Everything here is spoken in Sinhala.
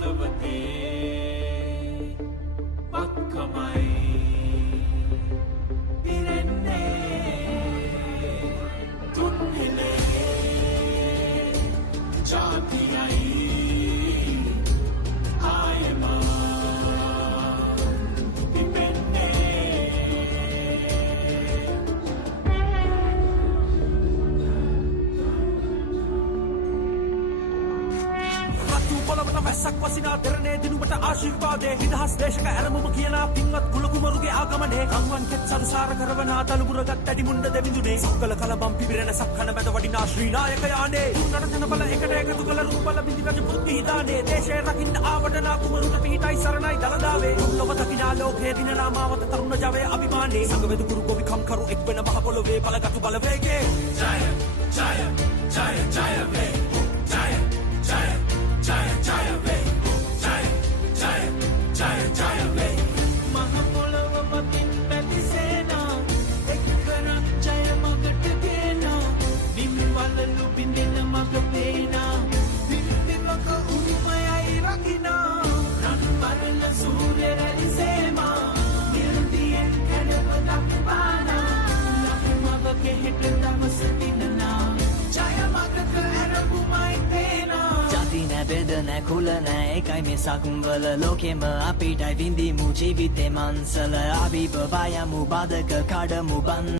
හදවතේ වත්කමයි පිරෙන්නේ තුන්හෙලේ ජාතියයි වැස්සක් වසිනා දෙරනේ දිනුවට ආශිර්වාදේ නිදහස් දේශක ඇරමුම කියනා පින්වත් කුලකුමරුගේ ආගමනේ කම්වන් කෙත් සරුසාර කරවනා තලුබුරගත් ඇඩි මුණ්ඩ දෙවිඳුනේ සක්කල කලබම් පිබිරෙන සක්කන මැද වඩිනා ශ්‍රී නායක යානේ නරතන බල එකට එකතු කළ රූප බල බිඳි රජ පුත් හිතානේ දේශේ රකින්න ආවඩනා කුමරුට පිහිටයි සරණයි දලදාවේ ලොව දකිනා ලෝකේ දිනනා මාවත තරුණ ජවයේ අභිමානේ සංගවේදු කුරු ගොවි කම්කරු එක් වෙන මහ පොළොවේ බලගතු බලවේගේ ජය ජය ජය ජය වේ ජය ජය ජය ජය වේ ජය ජය ජය ජය වේ මහ පොළොව මතින් පැති සේනා එක්කරක් ජය මගට ගේනා නිම්වලලු බින්දින මග පේනා පිම්පිමක උරුමයයි රකිනා රන්බරල සූර්ය රැලි සේමා නිර්දියෙන් කැඩපදක් පානා ලකුමවගේ හෙට දවස දිනනා ජය මගක ඇරපුමයි පේනා බෙද නැ කුල නැ එකයි මේ සකුම්වල ලෝකෙම අපිටයි විඳිමු ජීවිතේ මන්සල අභිබවයමු බාධක කඩමු බන්